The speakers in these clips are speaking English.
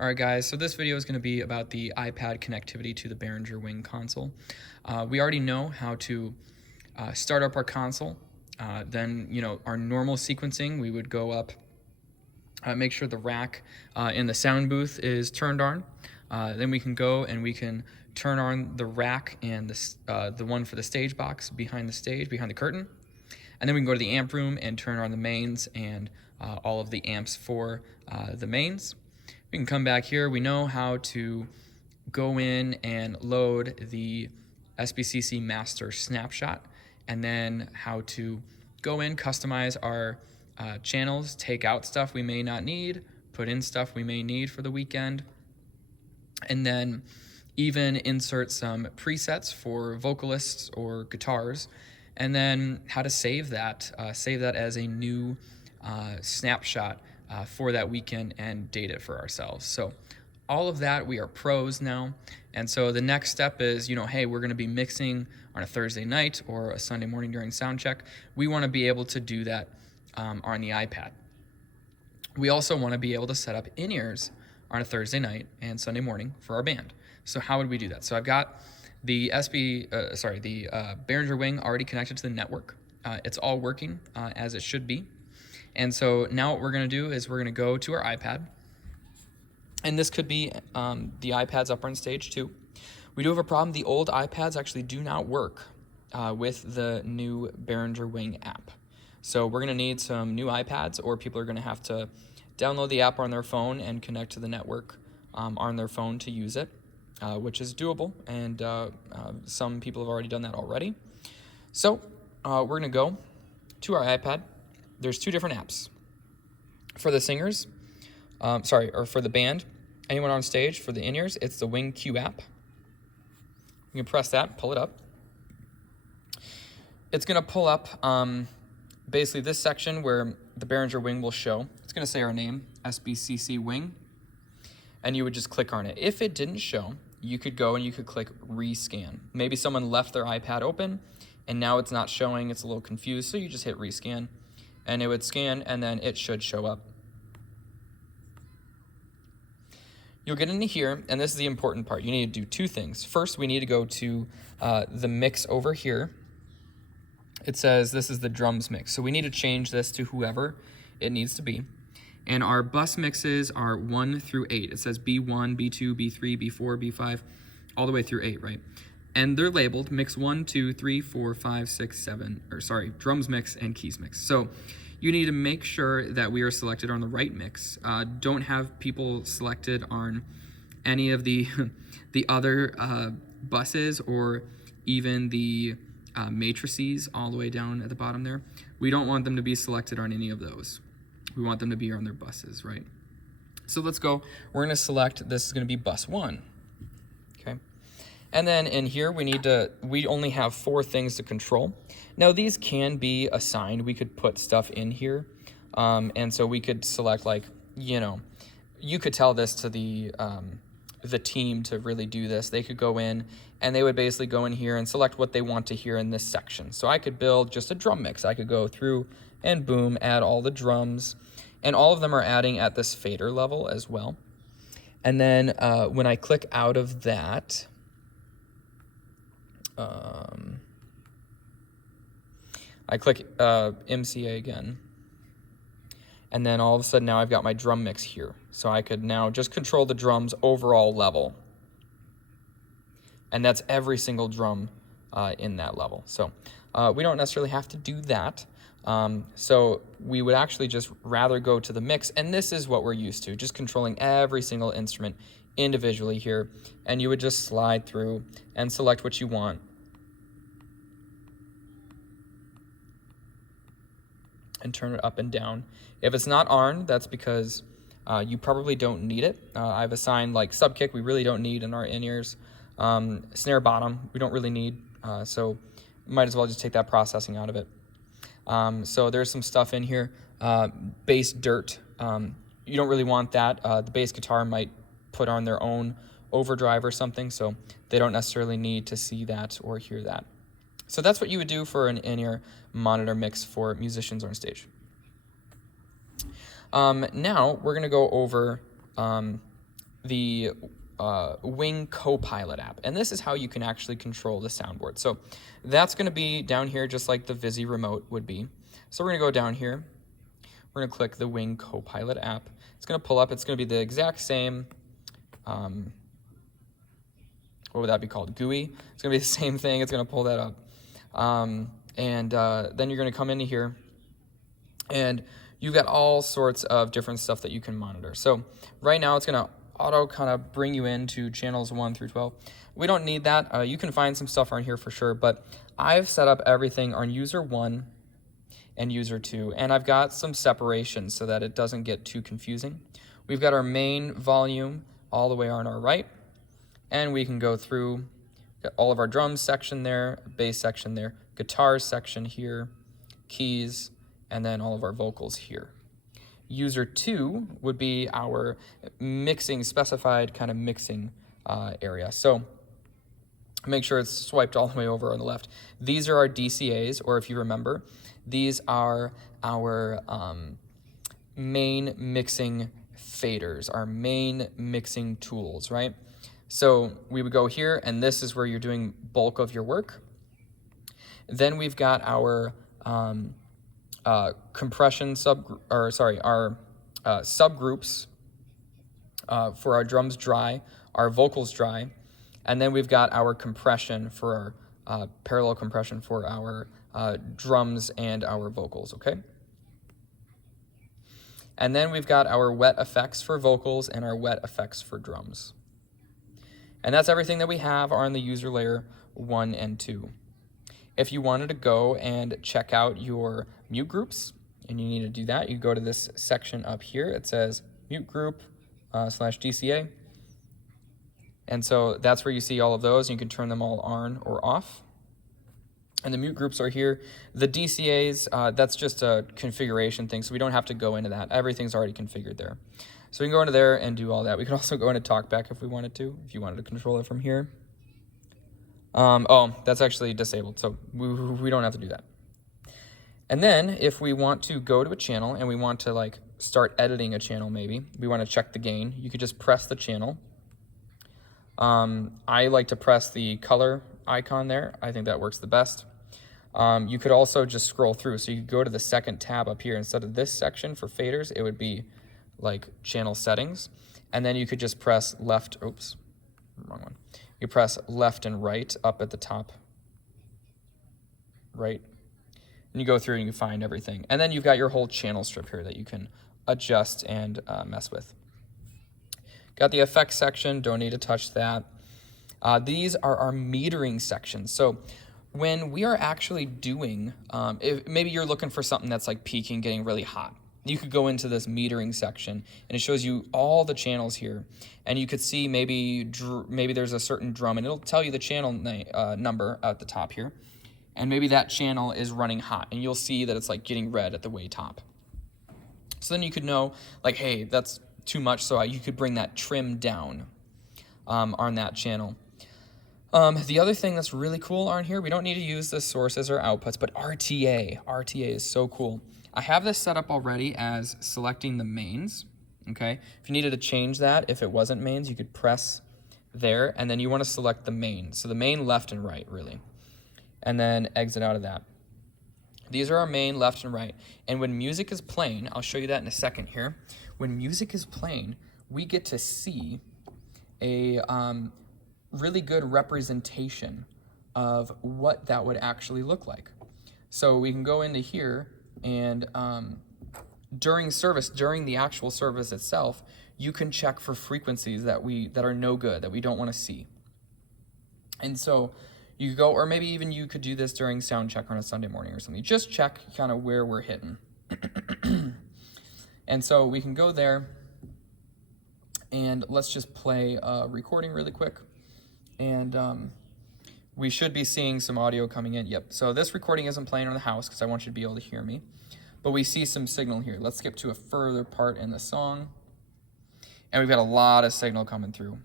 All right, guys, so this video is going to be about the iPad connectivity to the Behringer Wing console. We already know how to start up our console. Then, our normal sequencing, we would go up, make sure the rack in the sound booth is turned on. Then we can go and we can turn on the rack and the one for the stage box behind the stage, behind the curtain. And then we can go to the amp room and turn on the mains and all of the amps for the mains. We can come back here. We know how to go in and load the SBCC master snapshot, and then how to go in, customize our channels, take out stuff we may not need, put in stuff we may need for the weekend, and then even insert some presets for vocalists or guitars, and then how to save that as a new snapshot for that weekend and date it for ourselves. So all of that, we are pros now. And so the next step is, hey, we're gonna be mixing on a Thursday night or a Sunday morning during sound check. We wanna be able to do that on the iPad. We also wanna be able to set up in-ears on a Thursday night and Sunday morning for our band. So how would we do that? So I've got the Behringer Wing already connected to the network. It's all working as it should be. And so now what we're going to do is we're going to go to our iPad. And this could be the iPads up on stage too. We do have a problem. The old iPads actually do not work with the new Behringer Wing app. So we're going to need some new iPads, or people are going to have to download the app on their phone and connect to the network on their phone to use it, which is doable. And some people have already done that already. So we're going to go to our iPad. There's two different apps. For the singers, or for the band, anyone on stage, for the in-ears, it's the Wing Q app. You can press that, pull it up. It's gonna pull up basically this section where the Behringer Wing will show. It's gonna say our name, SBCC Wing, and you would just click on it. If it didn't show, you could go and you could click rescan. Maybe someone left their iPad open and now it's not showing, it's a little confused, so you just hit rescan. And it would scan, and then it should show up. You'll get into here, and this is the important part. You need to do two things. First, we need to go to the mix over here. It says this is the drums mix. So we need to change this to whoever it needs to be. And our bus mixes are 1 through 8. It says B1, B2, B3, B4, B5, all the way through 8, right? And they're labeled mix 1, 2, 3, 4, 5, 6, 7, drums mix and keys mix. So you need to make sure that we are selected on the right mix. Don't have people selected on any of the other buses or even the matrices all the way down at the bottom there. We don't want them to be selected on any of those. We want them to be on their buses, right? So let's go. We're gonna select, this is gonna be bus 1, okay? And then in here, we only have 4 things to control. Now these can be assigned. We could put stuff in here. And so we could select, like, you could tell this to the team to really do this. They could go in and they would basically go in here and select what they want to hear in this section. So I could build just a drum mix. I could go through and boom, add all the drums. And all of them are adding at this fader level as well. And then when I click out of that, I click MCA again, and then all of a sudden now I've got my drum mix here. So I could now just control the drums overall level. And that's every single drum in that level. So we don't necessarily have to do that. So we would actually just rather go to the mix, and this is what we're used to, just controlling every single instrument individually here. And you would just slide through and select what you want. And turn it up and down. If it's not on, that's because you probably don't need it. I've assigned like sub kick, we really don't need in our in-ears. Snare bottom, we don't really need, so might as well just take that processing out of it. So there's some stuff in here. Bass dirt, you don't really want that. The bass guitar might put on their own overdrive or something, so they don't necessarily need to see that or hear that. So that's what you would do for an in-ear monitor mix for musicians on stage. Now we're going to go over the Wing Copilot app. And this is how you can actually control the soundboard. So that's going to be down here just like the Visi remote would be. So we're going to go down here. We're going to click the Wing Copilot app. It's going to pull up. It's going to be the exact same, what would that be called? GUI. It's going to be the same thing. It's going to pull that up. Then you're going to come into here, and you've got all sorts of different stuff that you can monitor. So right now it's going to auto kind of bring you into channels 1 through 12. We don't need that. You can find some stuff on here for sure, but I've set up everything on user 1 and user 2, and I've got some separation so that it doesn't get too confusing. We've got our main volume all the way on our right, and we can go through, got all of our drums section there, bass section there, guitars section here, keys, and then all of our vocals here. User 2 would be our mixing, specified kind of mixing area. So make sure it's swiped all the way over on the left. These are our DCAs, or if you remember, these are our main mixing faders, our main mixing tools, right? So we would go here, and this is where you're doing bulk of your work. Then we've got our compression subgroups for our drums dry, our vocals dry, and then we've got our compression for our parallel compression for our drums and our vocals, okay? And then we've got our wet effects for vocals and our wet effects for drums. And that's everything that we have on the user layer 1 and 2. If you wanted to go and check out your mute groups, and you need to do that, you go to this section up here. It says mute group /DCA. And so that's where you see all of those. You can turn them all on or off. And the mute groups are here. The DCAs, that's just a configuration thing, so we don't have to go into that. Everything's already configured there. So we can go into there and do all that. We can also go into TalkBack if we wanted to, if you wanted to control it from here. Oh, that's actually disabled, so we don't have to do that. And then if we want to go to a channel and we want to like start editing a channel, maybe we want to check the gain, you could just press the channel. I like to press the color icon there. I think that works the best. You could also just scroll through, so you could go to the second tab up here. Instead of this section for faders, it would be like channel settings, and then you could just press left, oops, wrong one. You press left and right up at the top, right, and you go through and you find everything. And then you've got your whole channel strip here that you can adjust and mess with. Got the effects section, don't need to touch that. These are our metering sections. So when we are actually doing, if maybe you're looking for something that's like peaking, getting really hot, you could go into this metering section, and it shows you all the channels here, and you could see maybe there's a certain drum, and it'll tell you the channel number at the top here, and maybe that channel is running hot, and you'll see that it's like getting red at the way top. So then you could know, like, hey, that's too much, so you could bring that trim down on that channel. The other thing that's really cool on here, we don't need to use the sources or outputs, but RTA is so cool. I have this set up already as selecting the mains, okay? If you needed to change that, if it wasn't mains, you could press there, and then you want to select the main. So the main left and right, really. And then exit out of that. These are our main left and right. And when music is playing, I'll show you that in a second here. When music is playing, we get to see a really good representation of what that would actually look like. So we can go into here, and during the actual service itself, you can check for frequencies that are no good, that we don't want to see. And so you go, or maybe even you could do this during sound check on a Sunday morning or something. Just check kind of where we're hitting. And so we can go there, and let's just play a recording really quick. And we should be seeing some audio coming in. Yep, so this recording isn't playing on the house because I want you to be able to hear me. But we see some signal here. Let's skip to a further part in the song. And we've got a lot of signal coming through.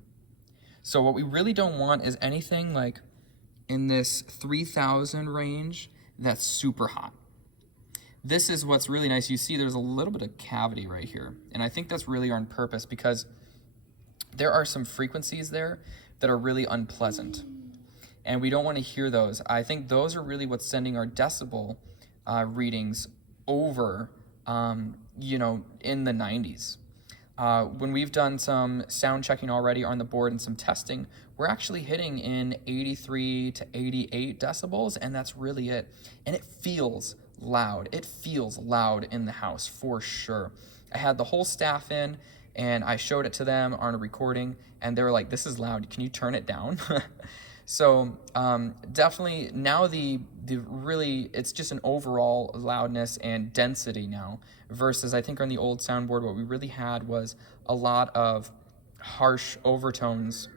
So what we really don't want is anything like in this 3000 range that's super hot. This is what's really nice. You see there's a little bit of cavity right here. And I think that's really on purpose because there are some frequencies there that are really unpleasant, and we don't want to hear those. I think those are really what's sending our decibel readings over, in the 90s. When we've done some sound checking already on the board and some testing, we're actually hitting in 83 to 88 decibels, and that's really it. And it feels loud. It feels loud in the house for sure. I had the whole staff in, and I showed it to them on a recording, and they were like, "This is loud. Can you turn it down?" So definitely now the really, it's just an overall loudness and density now, versus I think on the old soundboard what we really had was a lot of harsh overtones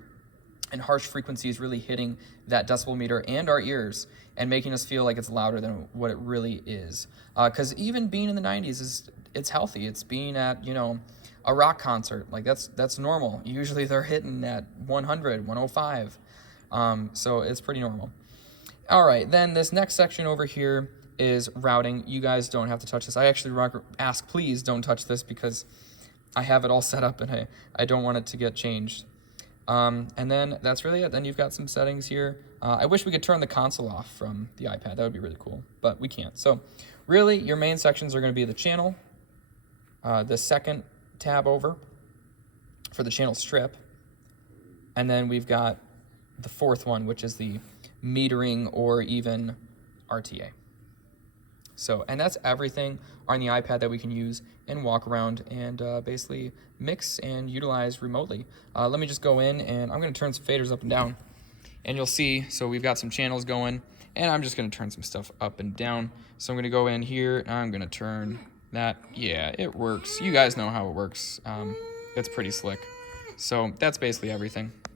and harsh frequencies really hitting that decibel meter and our ears and making us feel like it's louder than what it really is. Because even being in the 90s it's healthy. It's being at a rock concert, like that's normal. Usually they're hitting at 100, 105. So it's pretty normal. All right, then this next section over here is routing. You guys don't have to touch this. I actually ask, please don't touch this, because I have it all set up and I don't want it to get changed. And then that's really it. Then you've got some settings here. I wish we could turn the console off from the iPad. That would be really cool, but we can't. So really your main sections are going to be the channel, the second tab over for the channel strip, and then we've got the fourth one, which is the metering or even RTA. So, and that's everything on the iPad that we can use and walk around and basically mix and utilize remotely. Let me just go in, and I'm going to turn some faders up and down, and you'll see. So we've got some channels going, and I'm just going to turn some stuff up and down. So I'm going to go in here, and I'm going to turn that. Yeah, it works. You guys know how it works. It's pretty slick. So that's basically everything.